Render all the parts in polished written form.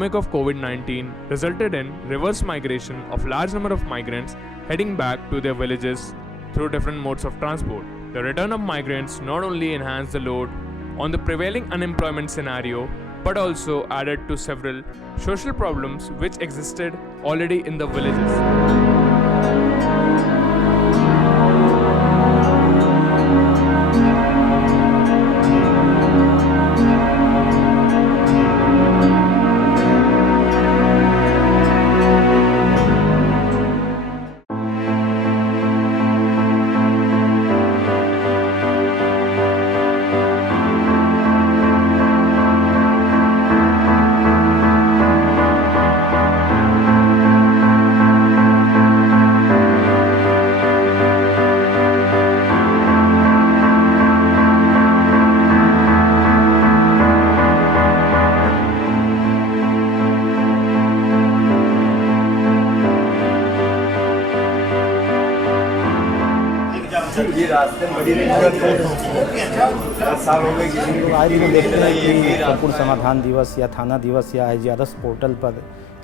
pandemic of COVID-19 resulted in reverse migration of large number of migrants heading back to their villages through different modes of transport. The return of migrants not only enhanced the load on the prevailing unemployment scenario but also added to several social problems which existed already in the villages. ये रास्ते बड़ी साल हो गए किसी को आज दिन देखते हैं कि संपूर्ण समाधान दिवस या थाना दिवस या IG आदर्श पोर्टल पर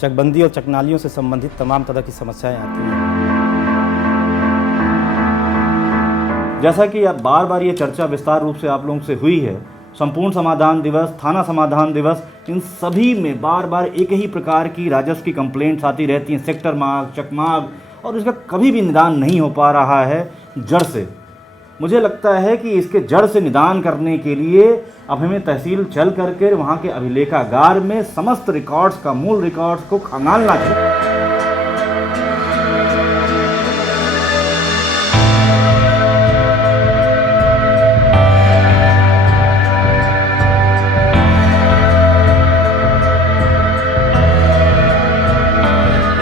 चकबंदी और चकनालियों से संबंधित तमाम तरह की समस्याएं आती हैं। जैसा कि अब बार बार ये चर्चा विस्तार रूप से आप लोगों से हुई है, संपूर्ण समाधान दिवस, थाना समाधान दिवस, इन सभी में बार बार एक ही प्रकार की राजस्व की कंप्लेंट्स आती रहती हैं, सेक्टर मार्ग, चकमार्ग, और इसका कभी भी निदान नहीं हो पा रहा है जड़ से। मुझे लगता है कि इसके जड़ से निदान करने के लिए अब हमें तहसील चल करके वहाँ के अभिलेखागार में समस्त रिकॉर्ड्स का मूल रिकॉर्ड्स को खंगालना चाहिए।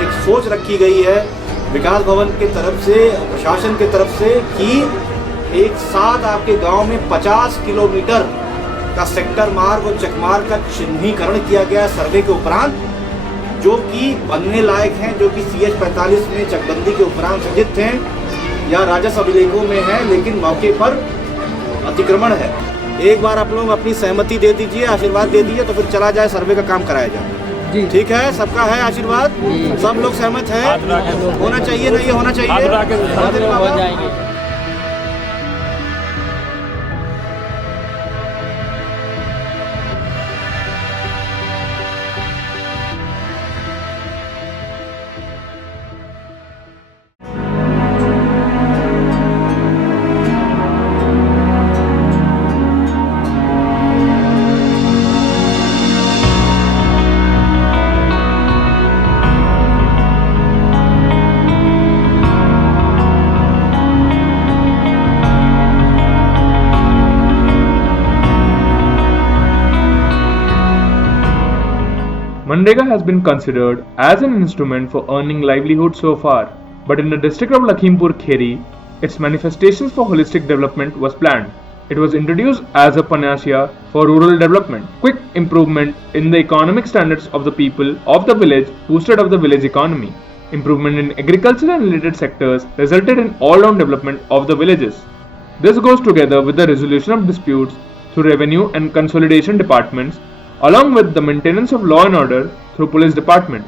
एक सोच रखी गई है विकास भवन के तरफ से, प्रशासन के तरफ से, कि एक साथ आपके गांव में 50 किलोमीटर का सेक्टर मार्ग और चकमार्ग का चिन्हीकरण किया गया सर्वे के उपरांत, जो कि बनने लायक हैं, जो कि CH 45 में चकबंदी के उपरांत सृजित हैं या राजस्व अभिलेखों में है, लेकिन मौके पर अतिक्रमण है। एक बार आप लोग अपनी सहमति दे दीजिए, आशीर्वाद दे दीजिए, तो फिर चला जाए, सर्वे का काम कराया जाए। ठीक है, सबका है आशीर्वाद, सब लोग सहमत हैं, होना चाहिए ना, ये होना चाहिए। Manrega has been considered as an instrument for earning livelihood so far, but in the district of Lakhimpur Kheri, its manifestations for holistic development was planned. It was introduced as a panacea for rural development. Quick improvement in the economic standards of the people of the village boosted up the village economy. Improvement in agriculture and related sectors resulted in all-round development of the villages. This goes together with the resolution of disputes through revenue and consolidation departments, along with the maintenance of law and order through police department.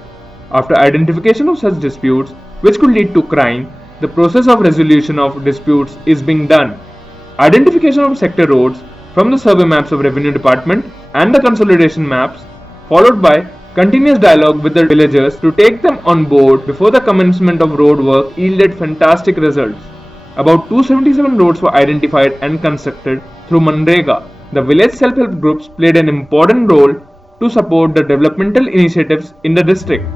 After identification of such disputes which could lead to crime, the process of resolution of disputes is being done. Identification of sector roads from the survey maps of revenue department and the consolidation maps, followed by continuous dialogue with the villagers to take them on board before the commencement of road work, yielded fantastic results. About 277 roads were identified and constructed through Manrega. The village self-help groups played an important role to support the developmental initiatives in the district.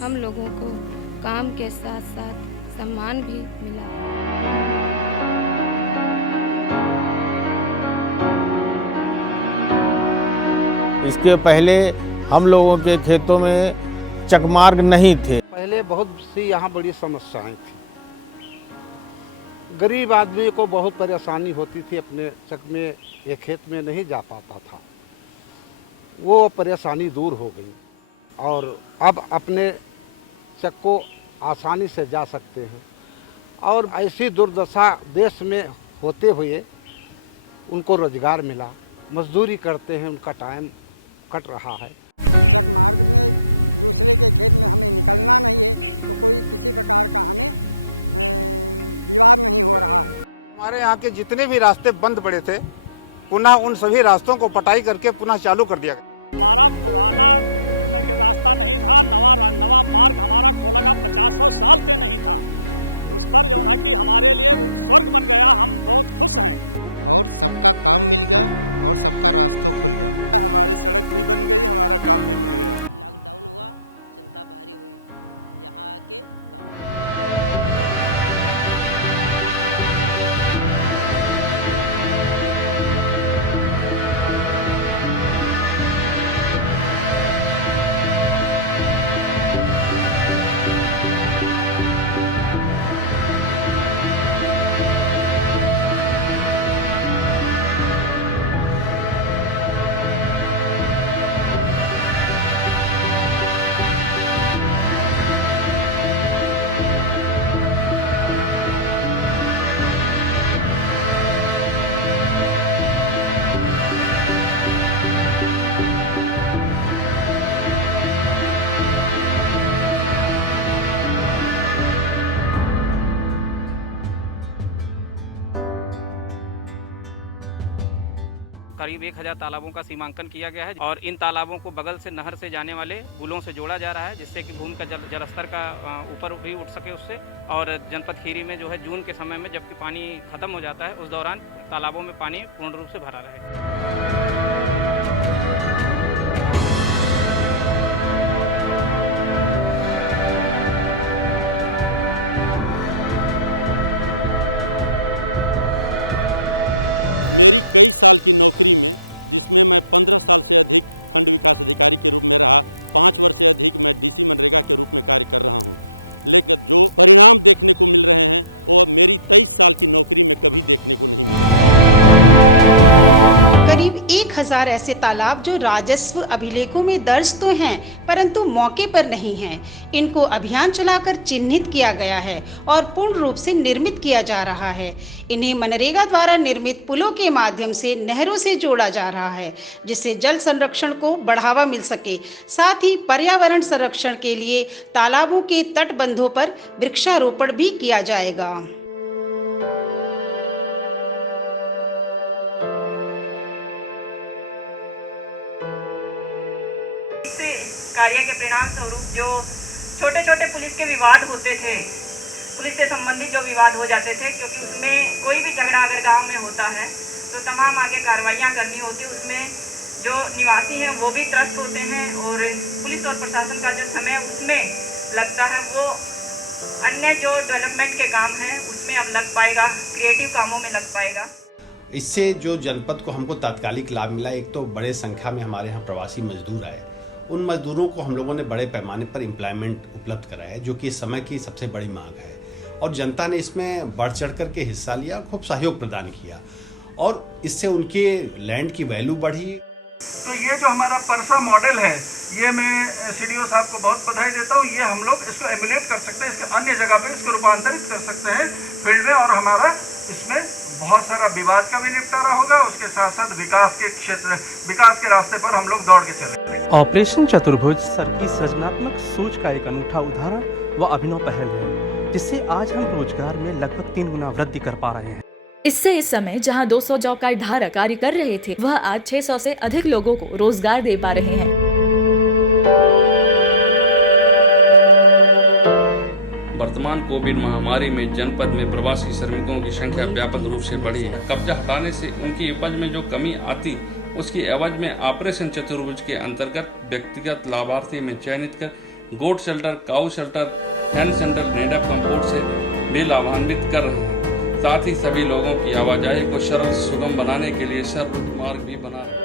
हम लोगों को काम के साथ साथ सम्मान भी मिला। इसके पहले हम लोगों के खेतों में चकमार्ग नहीं थे। पहले बहुत सी यहाँ बड़ी समस्याएं थी। गरीब आदमी को बहुत परेशानी होती थी, अपने चक में या खेत में नहीं जा पाता था। वो परेशानी दूर हो गई और अब अपने चक को आसानी से जा सकते हैं। और ऐसी दुर्दशा देश में होते हुए उनको रोजगार मिला, मजदूरी करते हैं, उनका टाइम कट रहा है। हमारे यहाँ के जितने भी रास्ते बंद पड़े थे, पुनः उन सभी रास्तों को पटाई करके पुनः चालू कर दिया गया। करीब 1000 तालाबों का सीमांकन किया गया है और इन तालाबों को बगल से नहर से जाने वाले पुलों से जोड़ा जा रहा है, जिससे कि भूमि का जलस्तर का ऊपर भी उठ सके उससे। और जनपद खीरी में जो है जून के समय में जबकि पानी खत्म हो जाता है, उस दौरान तालाबों में पानी पूर्ण रूप से भरा रहे। करीब 1000 ऐसे तालाब जो राजस्व अभिलेखों में दर्ज तो हैं, परंतु मौके पर नहीं हैं। इनको अभियान चलाकर चिन्हित किया गया है और पूर्ण रूप से निर्मित किया जा रहा है। इन्हें मनरेगा द्वारा निर्मित पुलों के माध्यम से नहरों से जोड़ा जा रहा है, जिससे जल संरक्षण को बढ़ावा मिल सके। साथ ही पर्यावरण संरक्षण के लिए तालाबों के तटबंधों पर वृक्षारोपण भी किया जाएगा। कार्य के परिणाम स्वरूप जो छोटे छोटे पुलिस के विवाद होते थे, पुलिस से संबंधित जो विवाद हो जाते थे, क्योंकि उसमें कोई भी झगड़ा अगर गांव में होता है तो तमाम आगे कार्रवाइयां करनी होती है। उसमें जो निवासी हैं वो भी त्रस्त होते हैं और पुलिस और प्रशासन का जो समय उसमें लगता है वो अन्य जो डेवलपमेंट के काम हैं उसमें अब लग पाएगा, क्रिएटिव कामों में लग पाएगा। इससे जो जनपद को हमको तात्कालिक लाभ मिला, एक तो बड़े संख्या में हमारे यहाँ प्रवासी मजदूर आए। उन मजदूरों को हम लोगों ने बड़े पैमाने पर एम्प्लॉयमेंट उपलब्ध कराया, जो कि इस समय की सबसे बड़ी मांग है। और जनता ने इसमें बढ़ चढ़ कर के हिस्सा लिया, खूब सहयोग प्रदान किया और इससे उनके लैंड की वैल्यू बढ़ी। तो ये जो हमारा परसा मॉडल है, ये मैं सीडीओ साहब को बहुत बधाई देता हूँ। ये हम लोग इसको एमुलेट कर सकते हैं, इसके अन्य जगह पे इसको रूपांतरित कर सकते हैं फील्ड में, और हमारा इसमें बहुत सारा विवाद का भी निपटारा होगा। उसके साथ साथ विकास के क्षेत्र, विकास के रास्ते पर हम लोग दौड़ के चलेंगे। ऑपरेशन चतुर्भुज सर की सृजनात्मक सोच का एक अनूठा उदाहरण व अभिनव पहल है, जिससे आज हम रोजगार में लगभग 3 गुना वृद्धि कर पा रहे हैं। इससे इस समय जहां 200 जॉब कार्ड धारक कार्य कर रहे थे, वह आज 600 से अधिक लोगों को रोजगार दे पा रहे हैं। वर्तमान कोविड महामारी में जनपद में प्रवासी श्रमिकों की संख्या व्यापक रूप से बढ़ी है। कब्जा हटाने से उनकी उपज में जो कमी आती, उसकी एवज में ऑपरेशन चतुर्भुज के अंतर्गत व्यक्तिगत लाभार्थी में चयनित कर गोट शेल्टर, काऊ शेल्टर, हैंड सेंटर नेडअप कंपोर्ट से भी लाभान्वित कर रहे हैं। साथ ही सभी लोगों की आवाजाही को सरल सुगम बनाने के लिए सर्वोत्तम मार्ग भी बना है।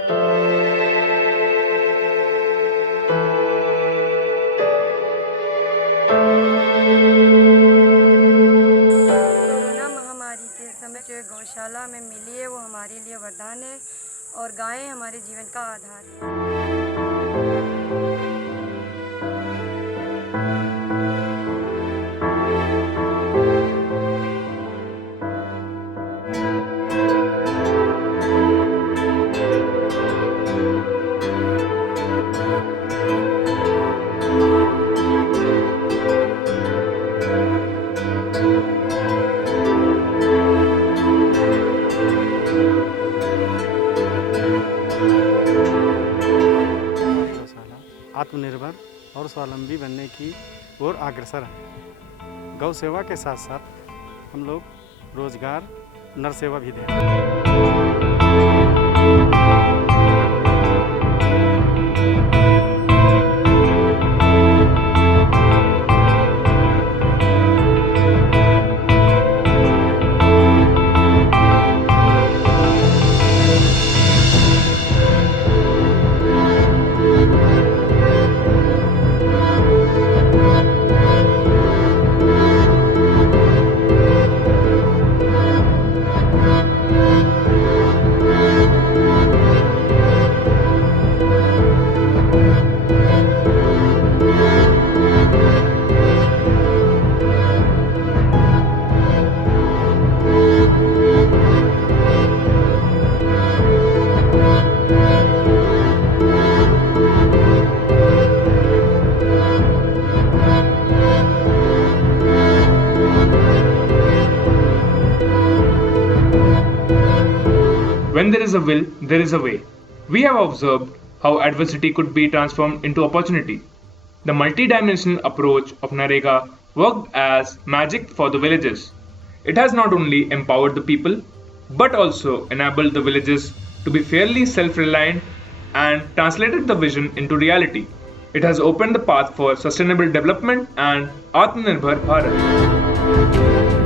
कोरोना महामारी के समय जो गौशाला में मिली है वो हमारे लिए वरदान है और गायें हमारे जीवन का आधार है। आत्मनिर्भर और स्वावलंबी बनने की ओर अग्रसर है। गौ सेवा के साथ साथ हम लोग रोजगार, नर सेवा भी दे रहे हैं। When there is a will, there is a way. We have observed how adversity could be transformed into opportunity. The multi-dimensional approach of NREGA worked as magic for the villages. It has not only empowered the people, but also enabled the villages to be fairly self-reliant and translated the vision into reality. It has opened the path for sustainable development and Atmanirbhar Bharat.